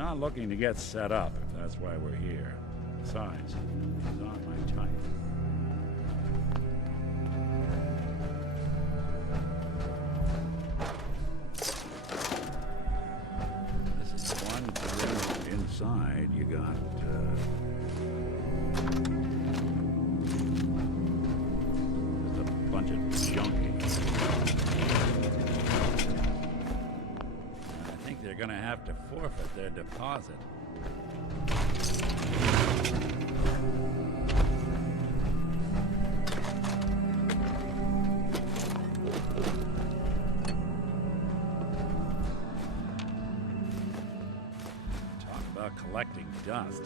Not looking to get set up, if that's why we're here. Besides, he's on my type. This is one room inside. You got, just a bunch of junkie. I think they're gonna have to forfeit their deposit. Talk about collecting dust.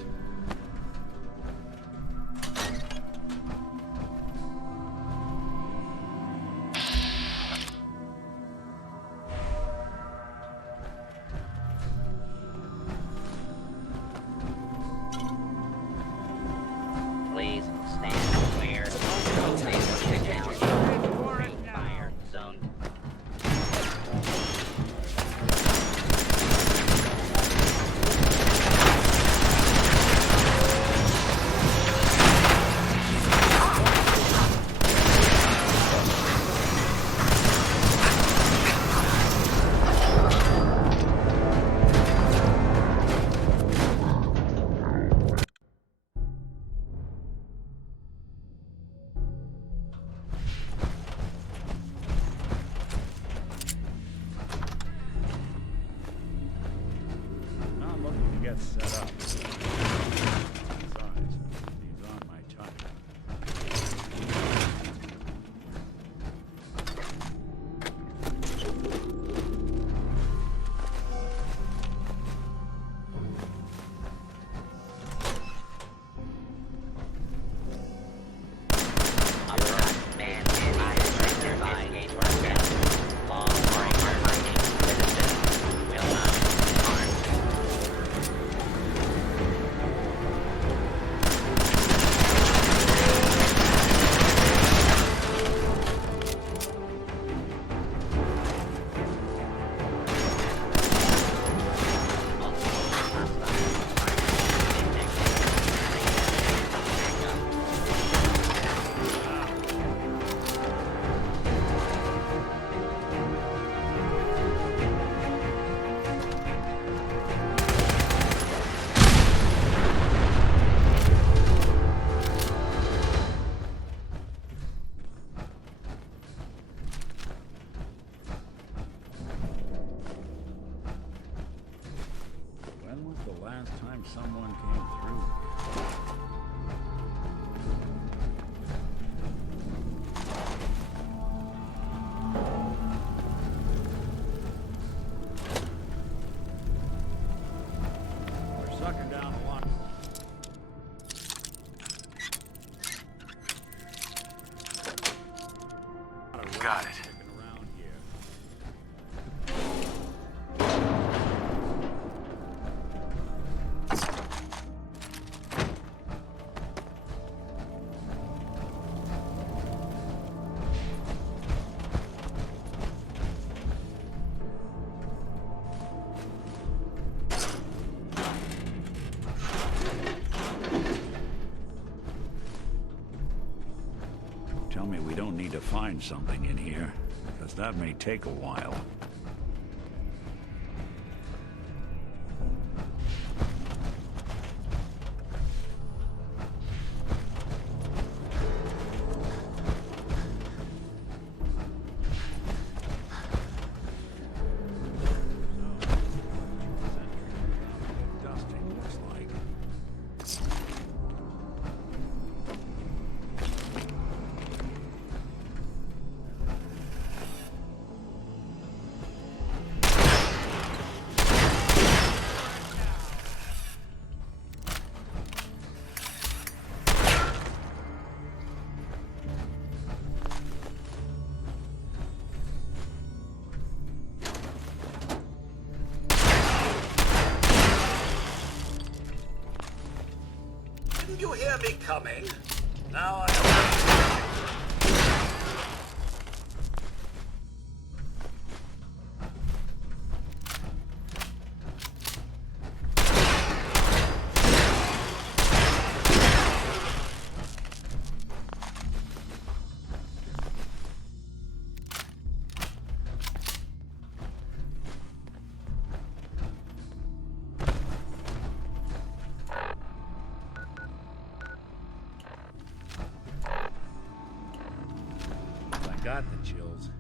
Please stand clear. Fire zone. Not looking to get set up. Besides, he's on my type. Man, investigate myself. Law abiding citizen will not be harmed. When was the last time someone came through here? We're sucking down a lot. Got it. Sticking around here. Tell me we don't need to find something in here, because that may take a while. Dusting, looks like. Didn't you hear me coming? Now I... got the chills.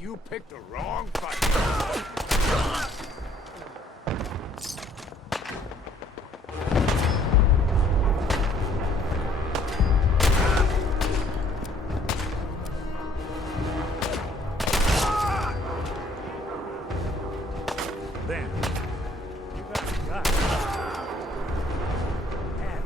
You picked the wrong fight. Then, you got a gun. And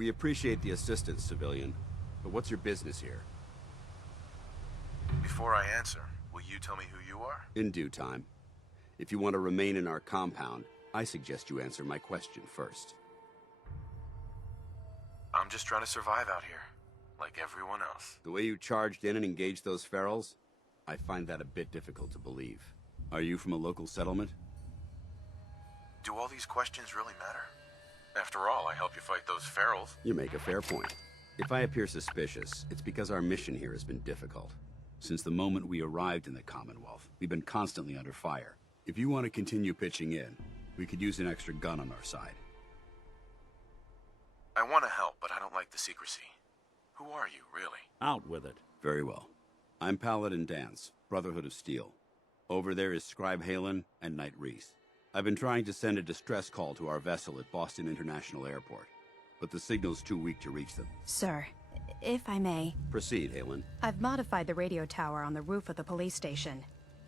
We appreciate the assistance, civilian, but what's your business here? Before I answer, will you tell me who you are? In due time. If you want to remain in our compound, I suggest you answer my question first. I'm just trying to survive out here, like everyone else. The way you charged in and engaged those ferals, I find that a bit difficult to believe. Are you from a local settlement? Do all these questions really matter? After all, I help you fight those ferals. You make a fair point. If I appear suspicious, it's because our mission here has been difficult. Since the moment we arrived in the Commonwealth, we've been constantly under fire. If you want to continue pitching in, we could use an extra gun on our side. I want to help, but I don't like the secrecy. Who are you, really? Out with it. Very well. I'm Paladin Dance, Brotherhood of Steel. Over there is Scribe Halen and Knight Reese. I've been trying to send a distress call to our vessel at Boston International Airport, but the signal's too weak to reach them. Sir, if I may. Proceed, Halen. I've modified the radio tower on the roof of the police station,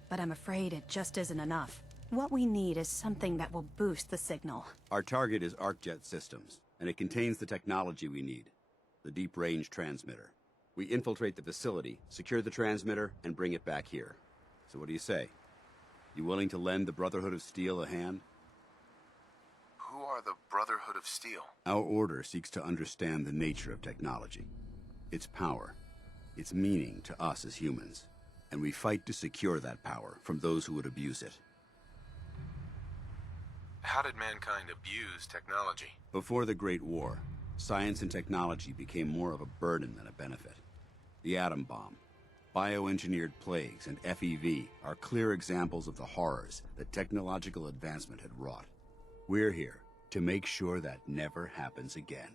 but I'm afraid it just isn't enough. What we need is something that will boost the signal. Our target is ArcJet Systems, and it contains the technology we need, the deep-range transmitter. We infiltrate the facility, secure the transmitter, and bring it back here. So what do you say? You willing to lend the Brotherhood of Steel a hand? Who are the Brotherhood of Steel? Our order seeks to understand the nature of technology, its power, its meaning to us as humans, and we fight to secure that power from those who would abuse it. How did mankind abuse technology? Before the Great War, science and technology became more of a burden than a benefit. The atom bomb, bioengineered plagues, and FEV are clear examples of the horrors that technological advancement had wrought. We're here to make sure that never happens again.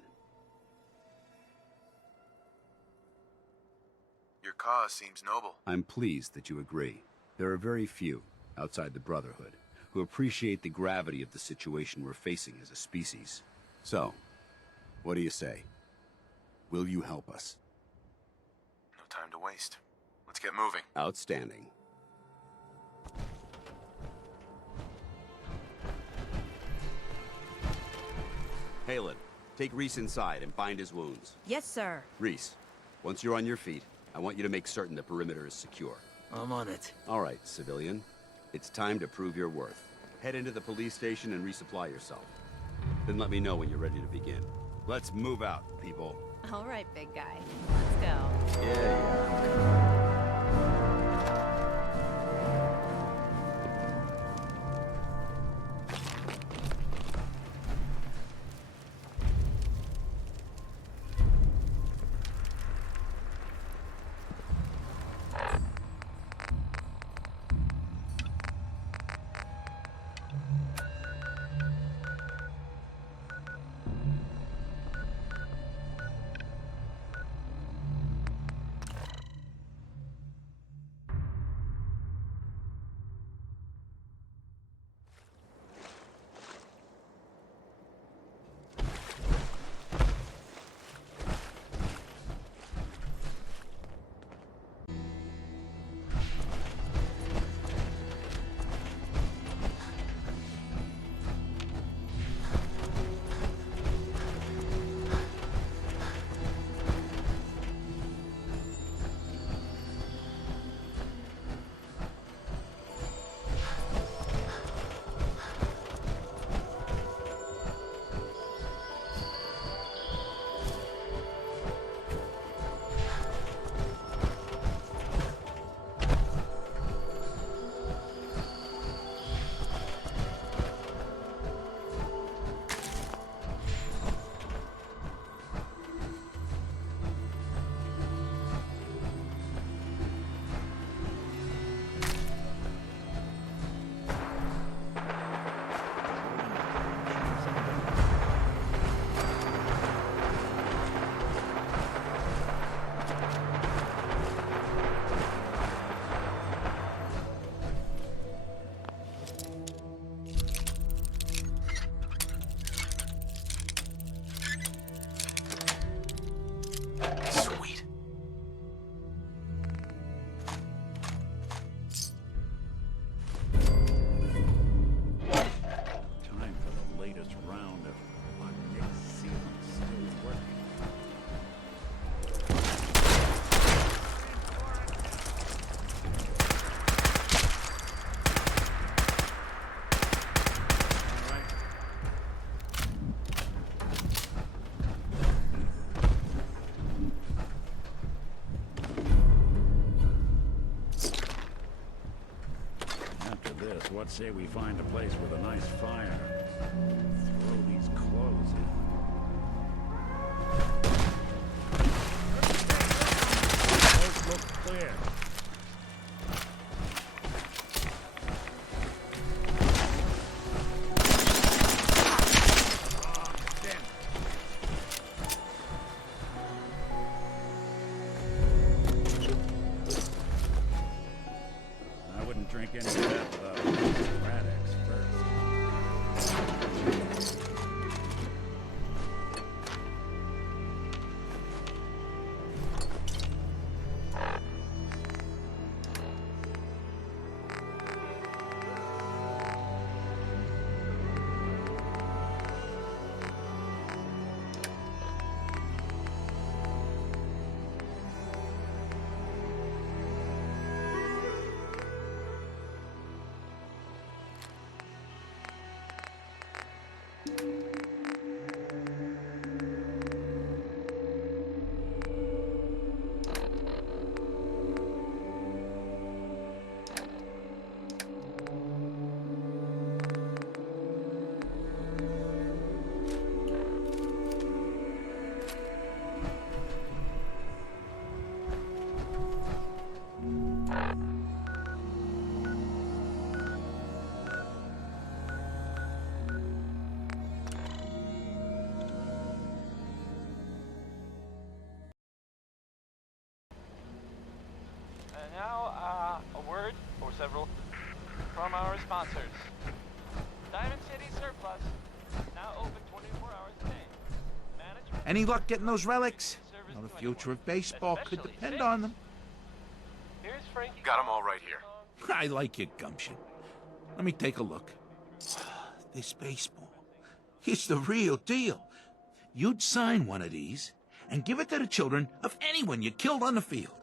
Your cause seems noble. I'm pleased that you agree. There are very few, outside the Brotherhood, who appreciate the gravity of the situation we're facing as a species. So, what do you say? Will you help us? No time to waste. Let's get moving. Outstanding. Halen, take Reese inside and bind his wounds. Yes, sir. Reese, once you're on your feet, I want you to make certain the perimeter is secure. I'm on it. All right, civilian. It's time to prove your worth. Head into the police station and resupply yourself. Then let me know when you're ready to begin. Let's move out, people. All right, big guy. Let's go. Yeah. What say we find a place with a nice fire? Throw these clothes in. Those look clear. I wouldn't drink any of that without Radix first. Now, a word or several from our sponsors. Diamond City Surplus, now open 24 hours a day. Management. Any luck getting those relics? Well, the future of baseball could depend on them. Here's Frankie. Got them all right here. I like your gumption. Let me take a look. This baseball, it's the real deal. you'd sign one of these and give it to the children of anyone you killed on the field.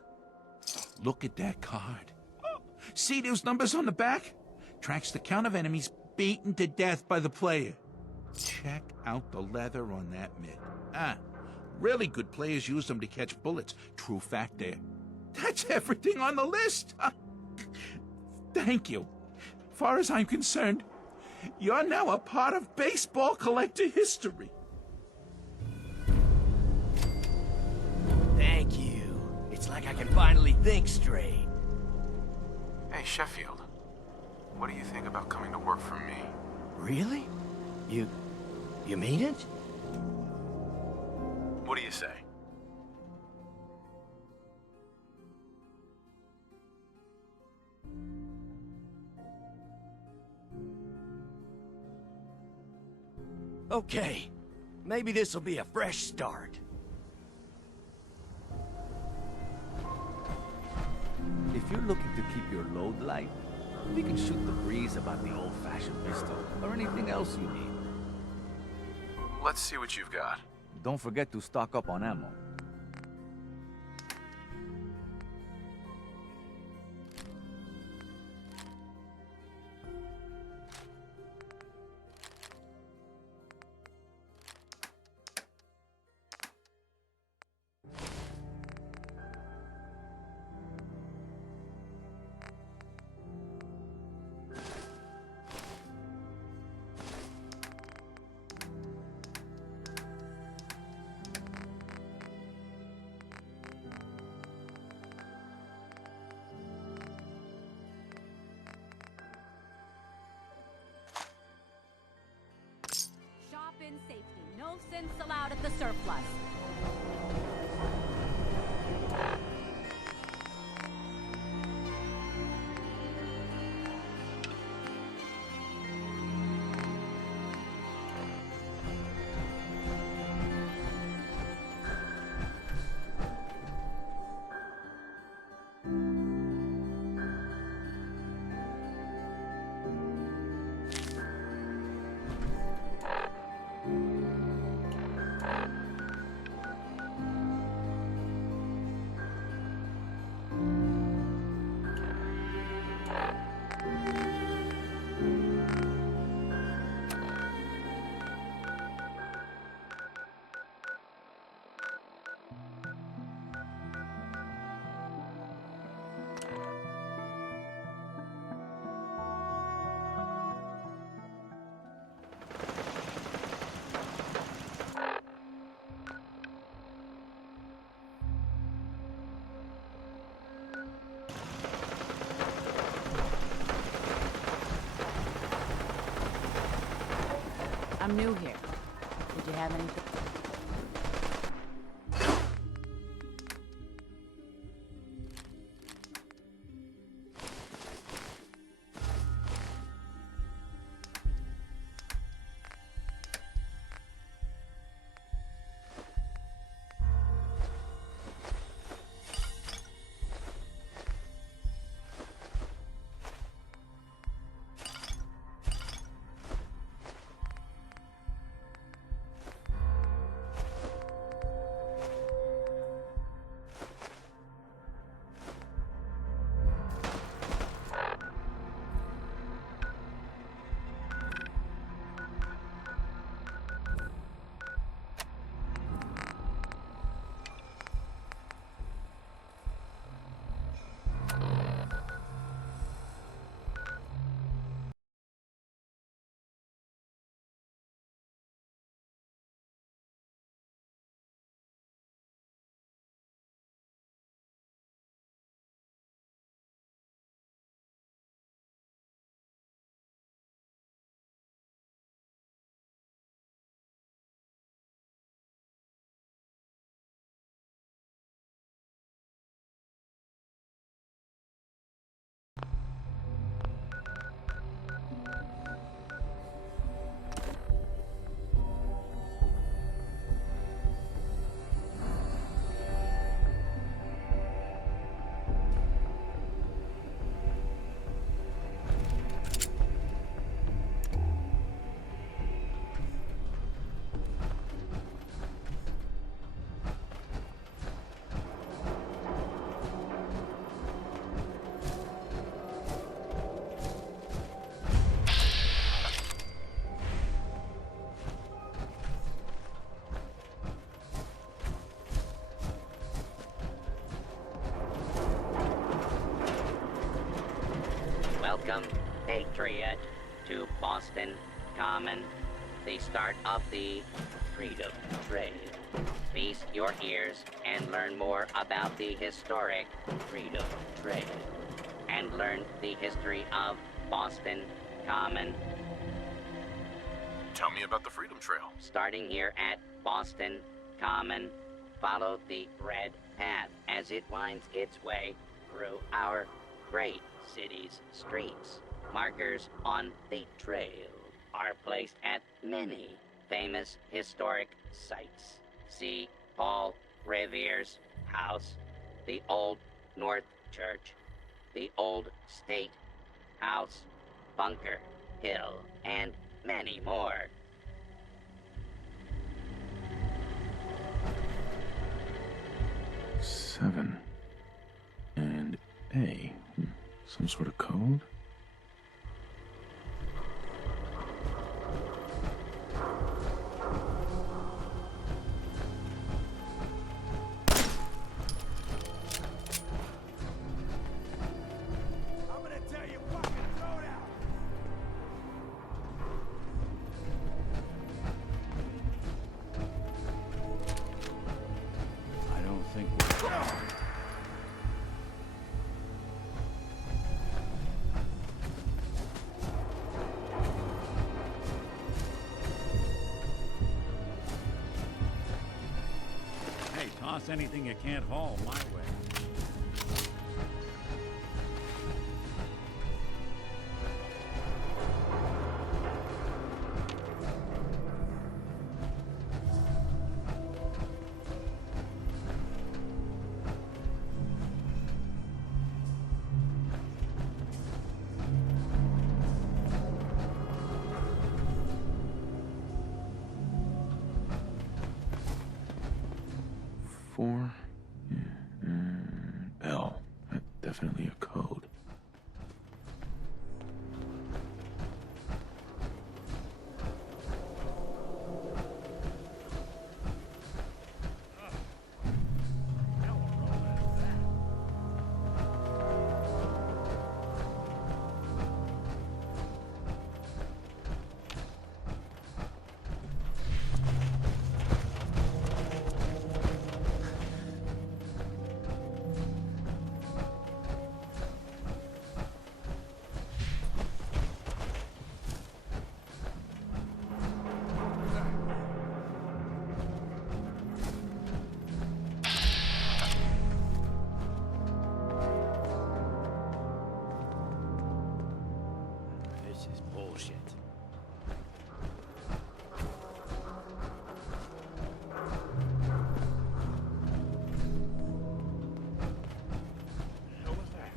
Look at that card. See those numbers on the back? Tracks the count of enemies beaten to death by the player. Check out the leather on that mitt. Really good players use them to catch bullets. True fact there. That's everything on the list. Thank you. Far as I'm concerned, you're now a part of baseball collector history. Thank you. It's like I can finally think straight. Hey, Sheffield. What do you think about coming to work for me? Really? You mean it? What do you say? Okay. Maybe this'll be a fresh start. If you're looking to keep your load light, we can shoot the breeze about the old-fashioned pistol, or anything else you need. Let's see what you've got. Don't forget to stock up on ammo. Shop in safety. No sense allowed at the surplus. I'm new here. Did you have anything? Welcome, Patriot, to Boston Common, the start of the Freedom Trail. Feast your ears and learn more about the historic Freedom Trail. And learn the history of Boston Common. Tell me about the Freedom Trail. Starting here at Boston Common, follow the red path as it winds its way through our great city's streets. Markers on the trail are placed at many famous historic sites. See Paul Revere's house, the Old North Church, the Old State House, Bunker Hill, and many more. Seven. And A. Some sort of code? I'm gonna tell you fucking throw it out. I don't think we... Hey, toss anything you can't haul my way. Four. L. Definitely a code. This is bullshit. What was that?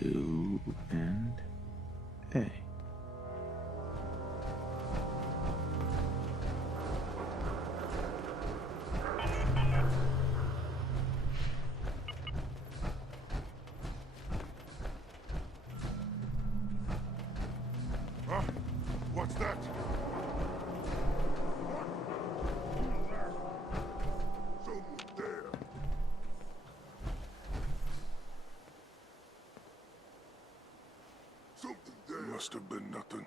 Two and A. Huh? What's that? Someone there. Something there. Must have been nothing.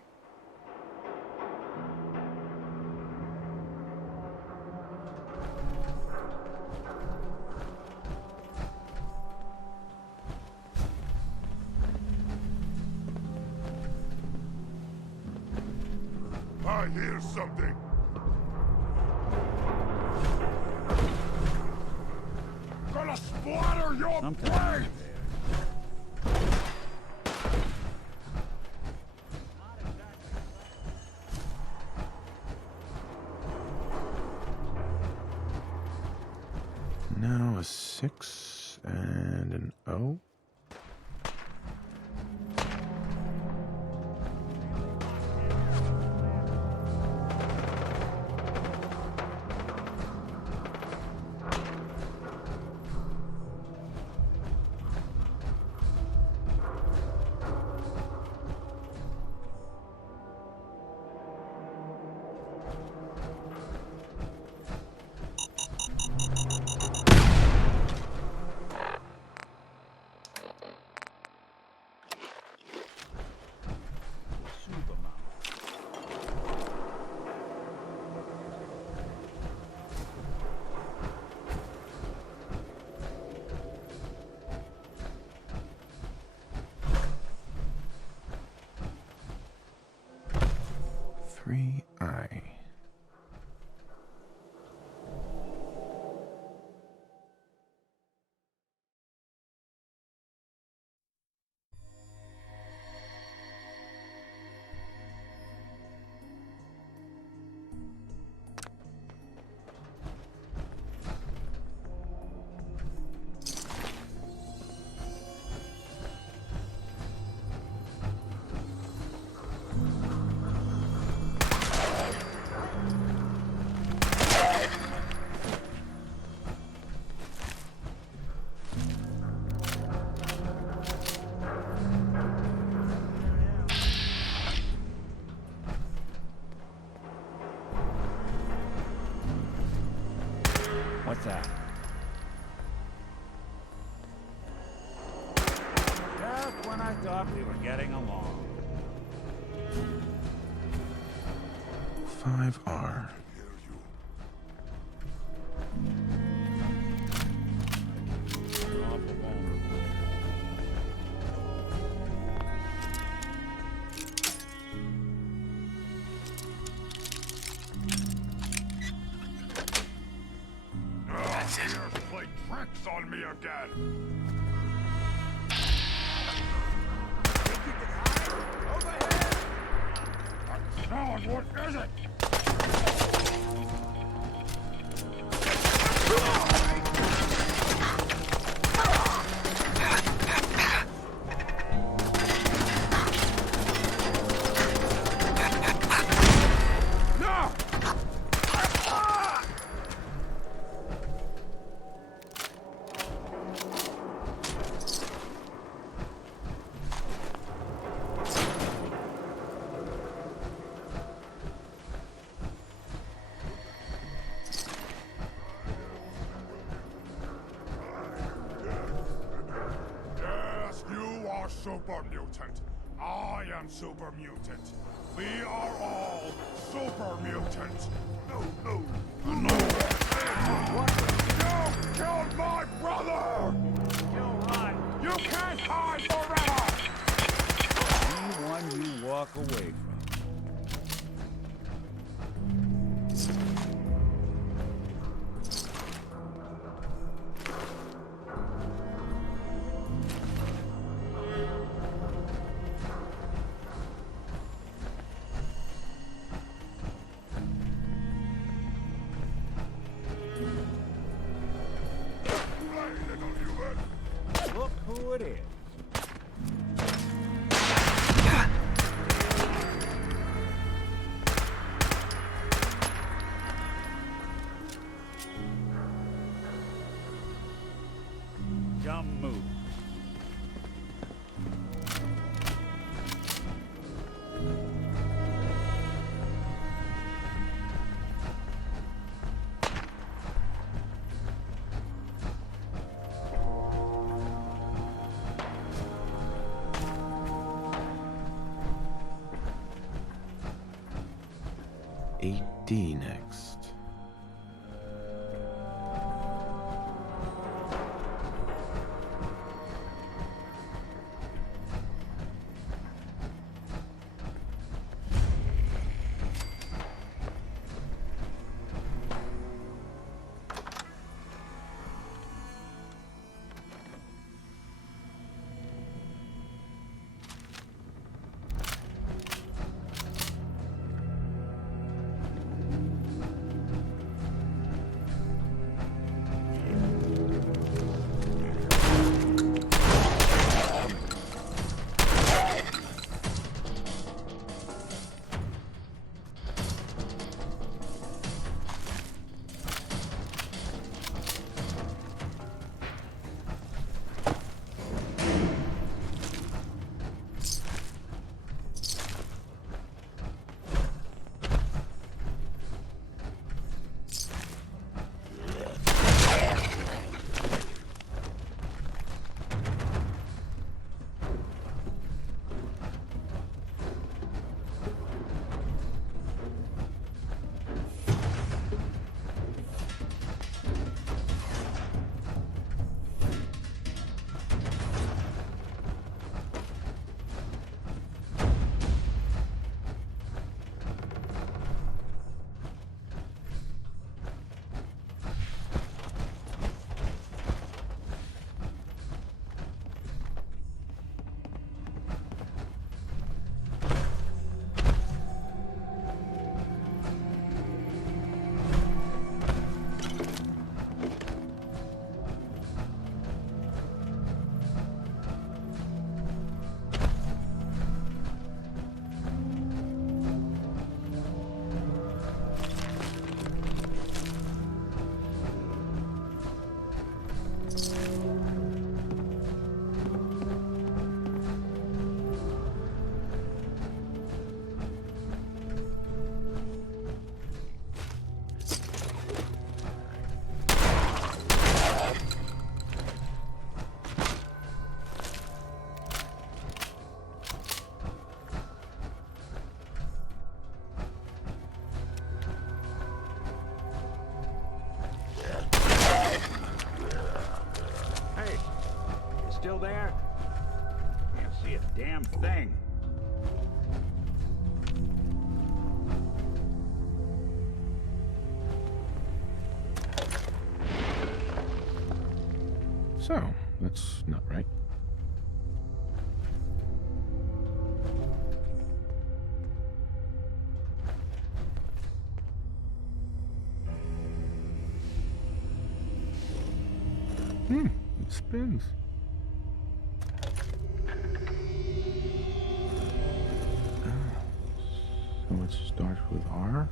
I hear something. Gonna splatter your Something. brains! Now a 6 and an O. that? Just when I thought we were getting along. 5R. Awful vulnerable. That's it. Play tricks on me again. Sound, what is it? Super mutant. I am super mutant. We are all super mutant. No. What? You killed my brother! You're right. You can't hide forever! Anyone you walk away from. Look who it is. Dumb move. D next. still there? Can't see a damn thing. So, that's not right. It spins. So it starts with R.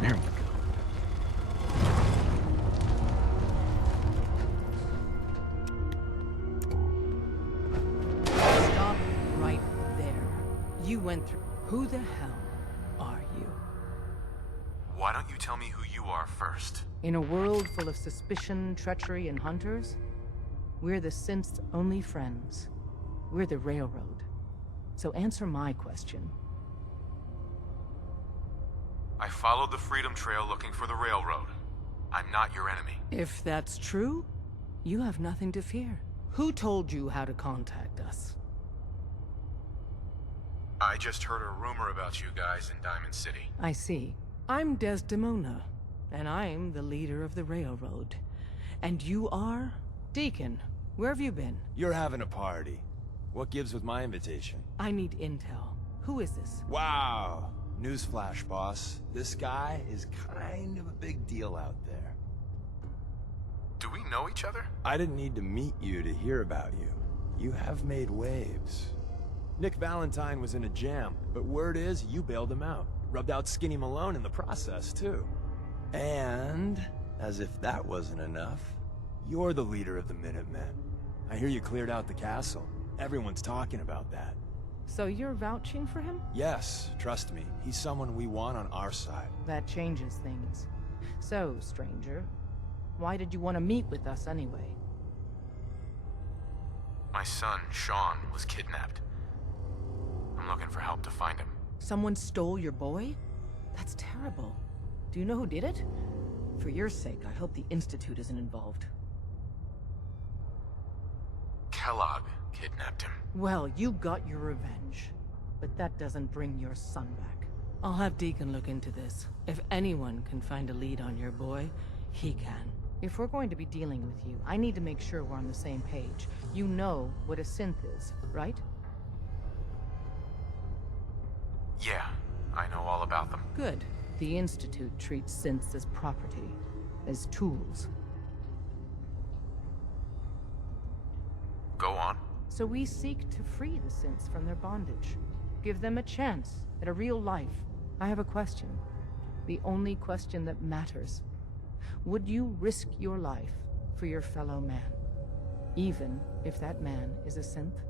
There we go. Stop right there. You went through. Who the hell are you? Why don't you tell me who you are first? In a world full of suspicion, treachery, and hunters, we're the synth's only friends. We're the Railroad. So answer my question. I followed the Freedom Trail looking for the Railroad. I'm not your enemy. If that's true, you have nothing to fear. Who told you how to contact us? I just heard a rumor about you guys in Diamond City. I see. I'm Desdemona, and I'm the leader of the Railroad. And you are? Deacon, where have you been? You're having a party. What gives with my invitation? I need intel. Who is this? Wow. Newsflash, boss. This guy is kind of a big deal out there. Do we know each other? I didn't need to meet you to hear about you. You have made waves. Nick Valentine was in a jam, but word is you bailed him out. Rubbed out Skinny Malone in the process, too. And, as if that wasn't enough, you're the leader of the Minutemen. I hear you cleared out the castle. Everyone's talking about that. So you're vouching for him? Yes, trust me. He's someone we want on our side. That changes things. So, stranger, why did you want to meet with us anyway? My son, Sean, was kidnapped. I'm looking for help to find him. Someone stole your boy? That's terrible. Do you know who did it? For your sake, I hope the Institute isn't involved. Kellogg kidnapped him. Well, you got your revenge. But that doesn't bring your son back. I'll have Deacon look into this. If anyone can find a lead on your boy, he can. If we're going to be dealing with you, I need to make sure we're on the same page. You know what a synth is, right? Yeah, I know all about them. Good. The Institute treats synths as property, as tools. Go on. So we seek to free the synths from their bondage. Give them a chance at a real life. I have a question. The only question that matters. Would you risk your life for your fellow man? Even if that man is a synth?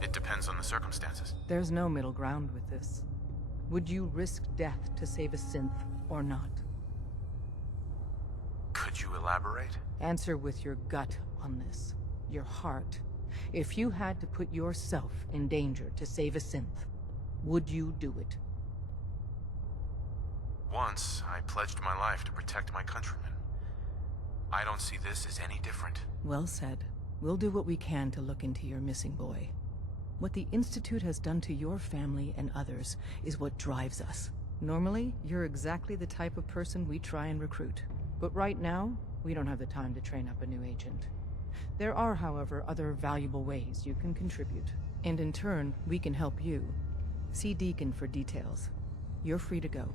It depends on the circumstances. There's no middle ground with this. Would you risk death to save a synth or not? Could you elaborate? Answer with your gut on this. Your heart. If you had to put yourself in danger to save a synth, would you do it? Once, I pledged my life to protect my countrymen. I don't see this as any different. Well said. We'll do what we can to look into your missing boy. What the Institute has done to your family and others is what drives us. Normally, you're exactly the type of person we try and recruit. But right now, we don't have the time to train up a new agent. There are, however, other valuable ways you can contribute. And in turn, we can help you. See Deacon for details. You're free to go.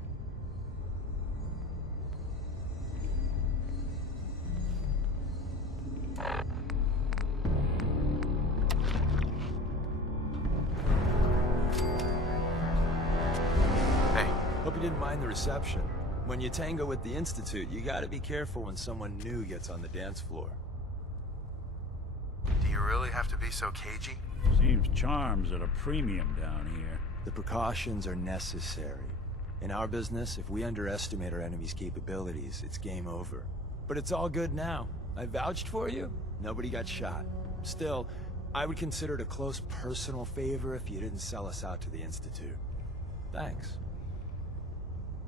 Hey, Hope you didn't mind the reception. When you tango with the Institute, you gotta be careful when someone new gets on the dance floor. Do you really have to be so cagey? Seems charm's at a premium down here. The precautions are necessary. In our business, if we underestimate our enemy's capabilities, it's game over. But it's all good now. I vouched for you. Nobody got shot. Still, I would consider it a close personal favor if you didn't sell us out to the Institute. Thanks.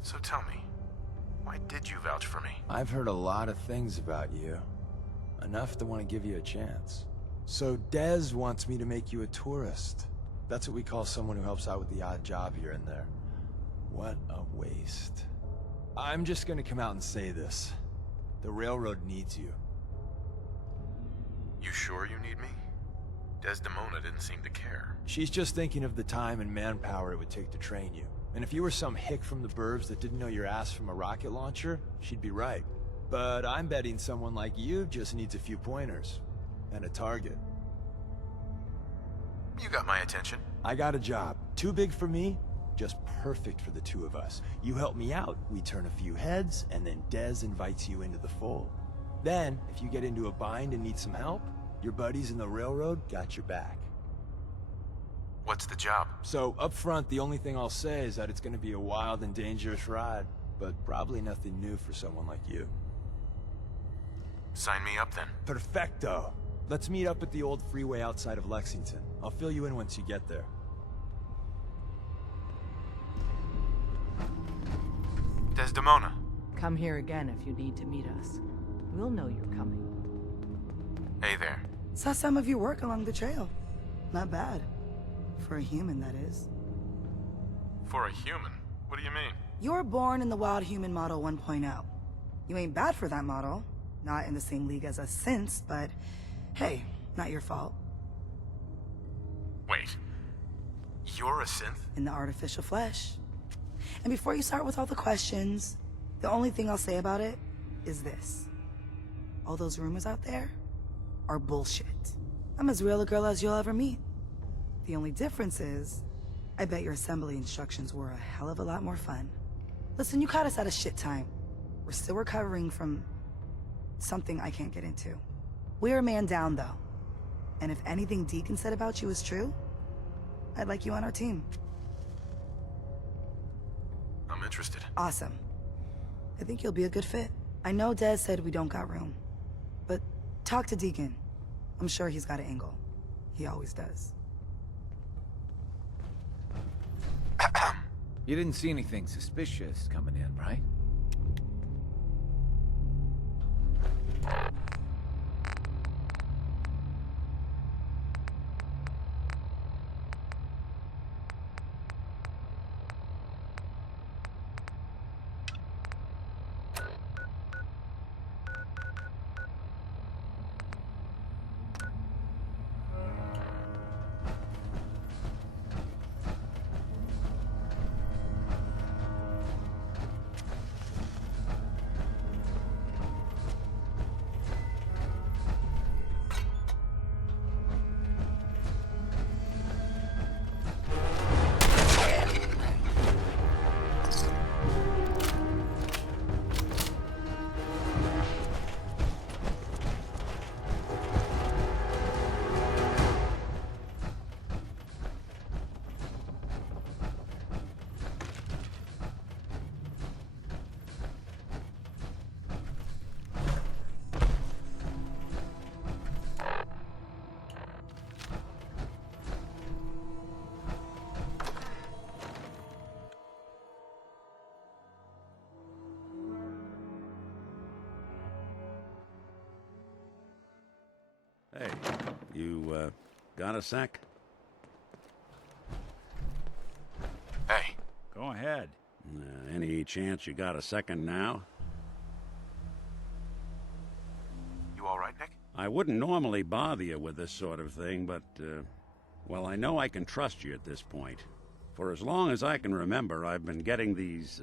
So tell me, why did you vouch for me? I've heard a lot of things about you. Enough to want to give you a chance. So Dez wants me to make you a tourist. That's what we call someone who helps out with the odd job here and there. What a waste. I'm just gonna come out and say this. The railroad needs you. You sure you need me? Desdemona didn't seem to care. She's just thinking of the time and manpower it would take to train you. And if you were some hick from the burbs that didn't know your ass from a rocket launcher, she'd be right. But I'm betting someone like you just needs a few pointers. And a target. You got my attention. I got a job. Too big for me, just perfect for the two of us. You help me out, we turn a few heads, and then Dez invites you into the fold. Then, if you get into a bind and need some help, your buddies in the railroad got your back. What's the job? So, up front, the only thing I'll say is that it's gonna be a wild and dangerous ride, but probably nothing new for someone like you. Sign me up then. Perfecto. Let's meet up at the old freeway outside of Lexington. I'll fill you in once you get there. Desdemona. Come here again if you need to meet us. We'll know you're coming. Hey there. Saw some of your work along the trail. Not bad. For a human, that is. For a human? What do you mean? You were born in the Wild Human Model 1.0. You ain't bad for that model. Not in the same league as us since, but hey, not your fault. Wait. You're a synth? In the artificial flesh. And before you start with all the questions, the only thing I'll say about it is this. All those rumors out there are bullshit. I'm as real a girl as you'll ever meet. The only difference is, I bet your assembly instructions were a hell of a lot more fun. Listen, you caught us at a shit time. We're still recovering from something I can't get into. We're a man down, though. And if anything Deacon said about you is true, I'd like you on our team. I'm interested. Awesome. I think you'll be a good fit. I know Dez said we don't got room, but talk to Deacon. I'm sure he's got an angle. He always does. You didn't see anything suspicious coming in, right? Hey, you, got a sec? Hey. Go ahead. Any chance you got a second now? You all right, Nick? I wouldn't normally bother you with this sort of thing, but, well, I know I can trust you at this point. For as long as I can remember, I've been getting these,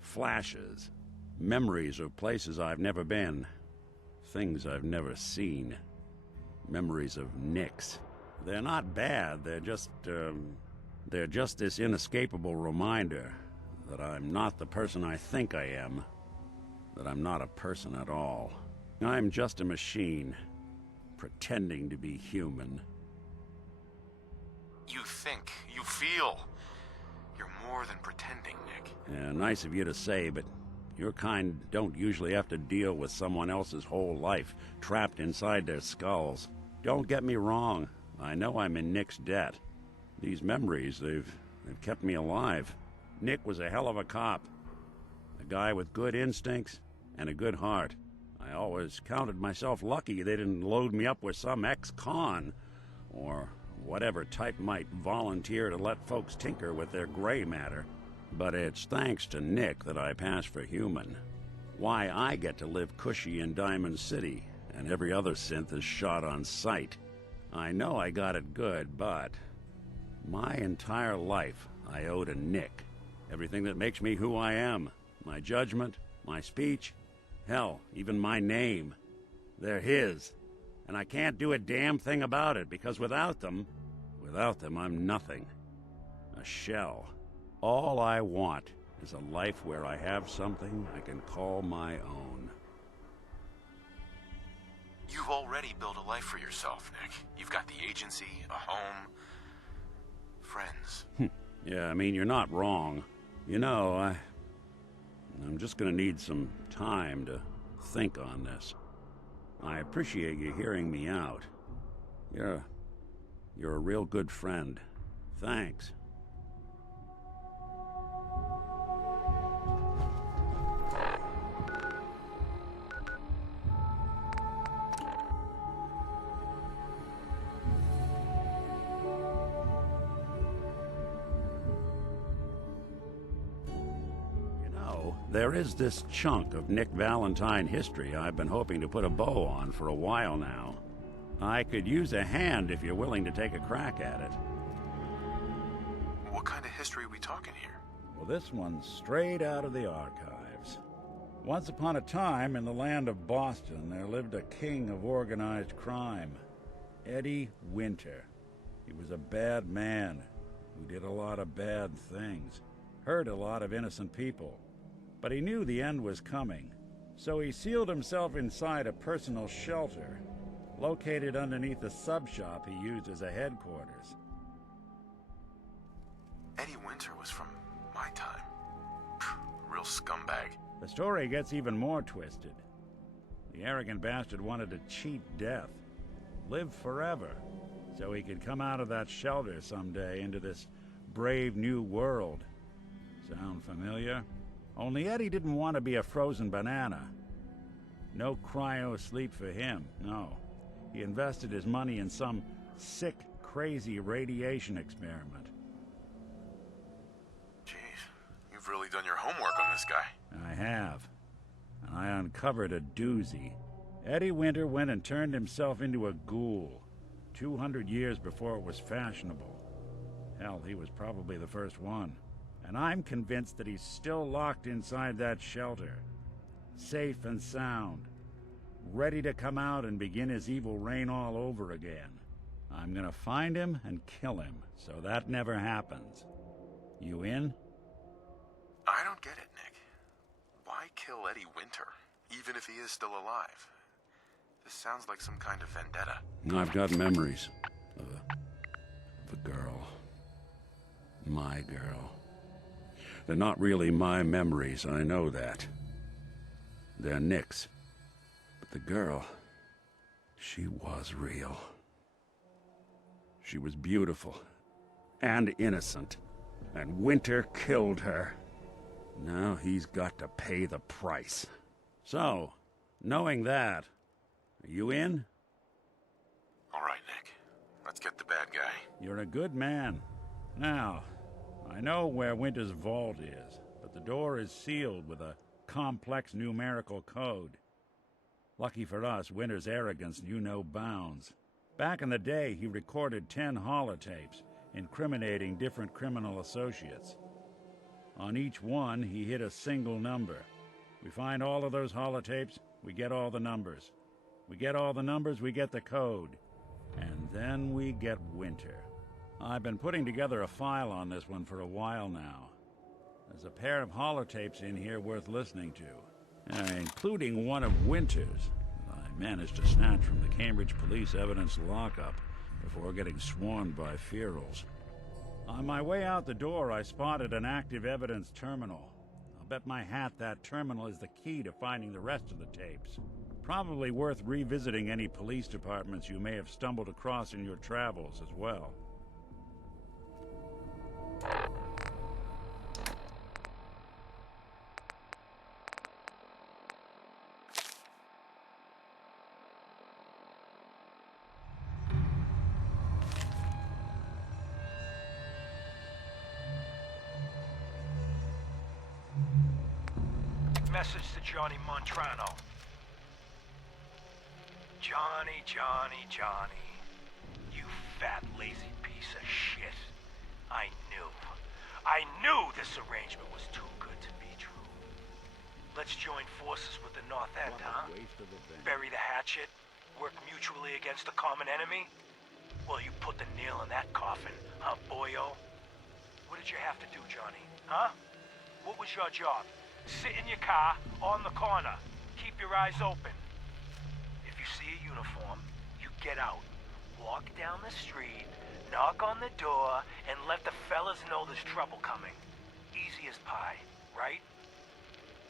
flashes. Memories of places I've never been. Things I've never seen. Memories of Nicks. They're not bad, they're just this inescapable reminder that I'm not the person I think I am, that I'm not a person at all. I'm just a machine, pretending to be human. You think, you feel. You're more than pretending, Nick. Yeah, nice of you to say, but your kind don't usually have to deal with someone else's whole life trapped inside their skulls. Don't get me wrong, I know I'm in Nick's debt. These memories, they've kept me alive. Nick was a hell of a cop. A guy with good instincts and a good heart. I always counted myself lucky they didn't load me up with some ex-con, or whatever type might volunteer to let folks tinker with their gray matter. But it's thanks to Nick that I pass for human. Why I get to live cushy in Diamond City, and every other synth is shot on sight. I know I got it good, but my entire life I owe to Nick. Everything that makes me who I am. My judgment, my speech, hell, even my name. They're his. And I can't do a damn thing about it, because without them, I'm nothing. A shell. All I want is a life where I have something I can call my own. You've already built a life for yourself, Nick. You've got the agency, a home, friends. Yeah, I mean, you're not wrong. You know, I'm just gonna need some time to think on this. I appreciate you hearing me out. You're a real good friend. Thanks. There is this chunk of Nick Valentine history I've been hoping to put a bow on for a while now. I could use a hand if you're willing to take a crack at it. What kind of history are we talking here? Well, this one's straight out of the archives. Once upon a time, in the land of Boston, there lived a king of organized crime, Eddie Winter. He was a bad man who did a lot of bad things, hurt a lot of innocent people. But he knew the end was coming, so he sealed himself inside a personal shelter, located underneath the sub-shop he used as a headquarters. Eddie Winter was from my time. Real scumbag. The story gets even more twisted. The arrogant bastard wanted to cheat death, live forever, so he could come out of that shelter someday into this brave new world. Sound familiar? Only Eddie didn't want to be a frozen banana. No cryo sleep for him, no. He invested his money in some sick, crazy radiation experiment. Jeez, you've really done your homework on this guy. I have. And I uncovered a doozy. Eddie Winter went and turned himself into a ghoul, 200 years before it was fashionable. Hell, he was probably the first one. And I'm convinced that he's still locked inside that shelter, safe and sound, ready to come out and begin his evil reign all over again. I'm gonna find him and kill him, so that never happens. You in? I don't get it, Nick. Why kill Eddie Winter, even if he is still alive? This sounds like some kind of vendetta. I've got memories of a girl. My girl. They're not really my memories, I know that. They're Nick's. But the girl, she was real. She was beautiful and innocent, and Winter killed her. Now he's got to pay the price. So, knowing that, are you in? All right, Nick. Let's get the bad guy. You're a good man. Now, I know where Winter's vault is, but the door is sealed with a complex numerical code. Lucky for us, Winter's arrogance knew no bounds. Back in the day, he recorded 10 holotapes, incriminating different criminal associates. On each one, he hit a single number. We find all of those holotapes, we get all the numbers. We get all the numbers, we get the code. And then we get Winter. I've been putting together a file on this one for a while now. There's a pair of holotapes in here worth listening to, including one of Winter's that I managed to snatch from the Cambridge Police evidence lockup before getting swarmed by ferals. On my way out the door, I spotted an active evidence terminal. I'll bet my hat that terminal is the key to finding the rest of the tapes. Probably worth revisiting any police departments you may have stumbled across in your travels as well. Message to Johnny Montrano. Johnny, you fat, lazy piece of shit. I knew this arrangement was too good to be true. Let's join forces with the North End, huh? Bury the hatchet, work mutually against a common enemy? Well, you put the nail in that coffin, huh, boyo? What did you have to do, Johnny, huh? What was your job? Sit in your car, on the corner. Keep your eyes open. If you see a uniform, you get out. Walk down the street, knock on the door, and let the fellas know there's trouble coming. Easy as pie, right?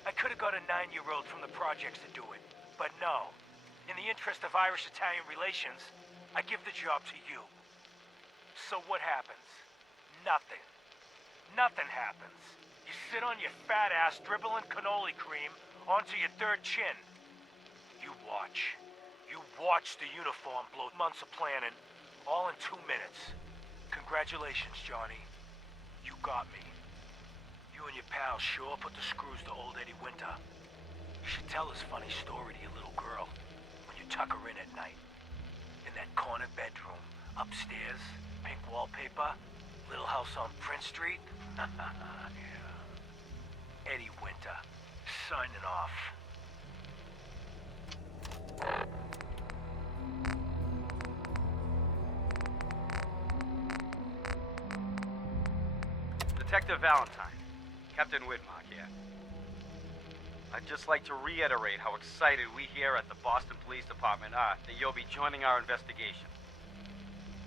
I could have got a 9-year-old from the projects to do it, but no. In the interest of Irish-Italian relations, I give the job to you. So what happens? Nothing. Nothing happens. You sit on your fat ass dribbling cannoli cream onto your third chin. You watch. You watch the uniform blow months of planning, all in 2 minutes. Congratulations, Johnny. You got me. You and your pals sure put the screws to old Eddie Winter. You should tell this funny story to your little girl when you tuck her in at night. In that corner bedroom, upstairs, pink wallpaper, little house on Prince Street. Yeah. Eddie Winter, signing off. Detective Valentine, Captain Widmark here. I'd just like to reiterate how excited we here at the Boston Police Department are that you'll be joining our investigation.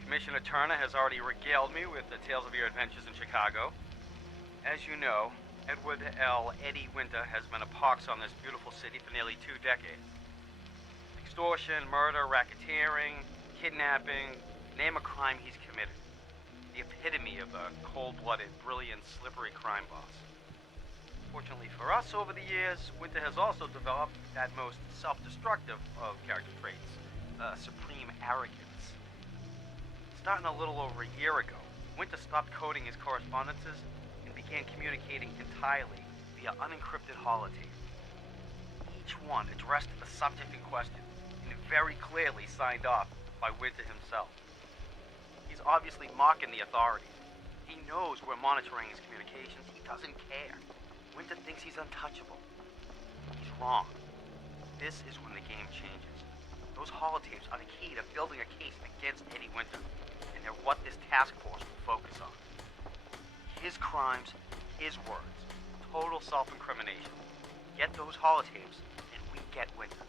Commissioner Turner has already regaled me with the tales of your adventures in Chicago. As you know, Edward L. Eddie Winter has been a pox on this beautiful city for nearly 2 decades. Extortion, murder, racketeering, kidnapping, name a crime he's committed. The epitome of a cold-blooded, brilliant, slippery crime boss. Fortunately for us, over the years, Winter has also developed that most self-destructive of character traits, supreme arrogance. Starting a little over a year ago, Winter stopped coding his correspondences and began communicating entirely via unencrypted holotape. Each one addressed the subject in question and very clearly signed off by Winter himself. He's obviously mocking the authorities. He knows we're monitoring his communications. He doesn't care. Winter thinks he's untouchable. He's wrong. This is when the game changes. Those holotapes are the key to building a case against Eddie Winter, and they're what this task force will focus on. His crimes, his words. Total self-incrimination. Get those holotapes, and we get Winter.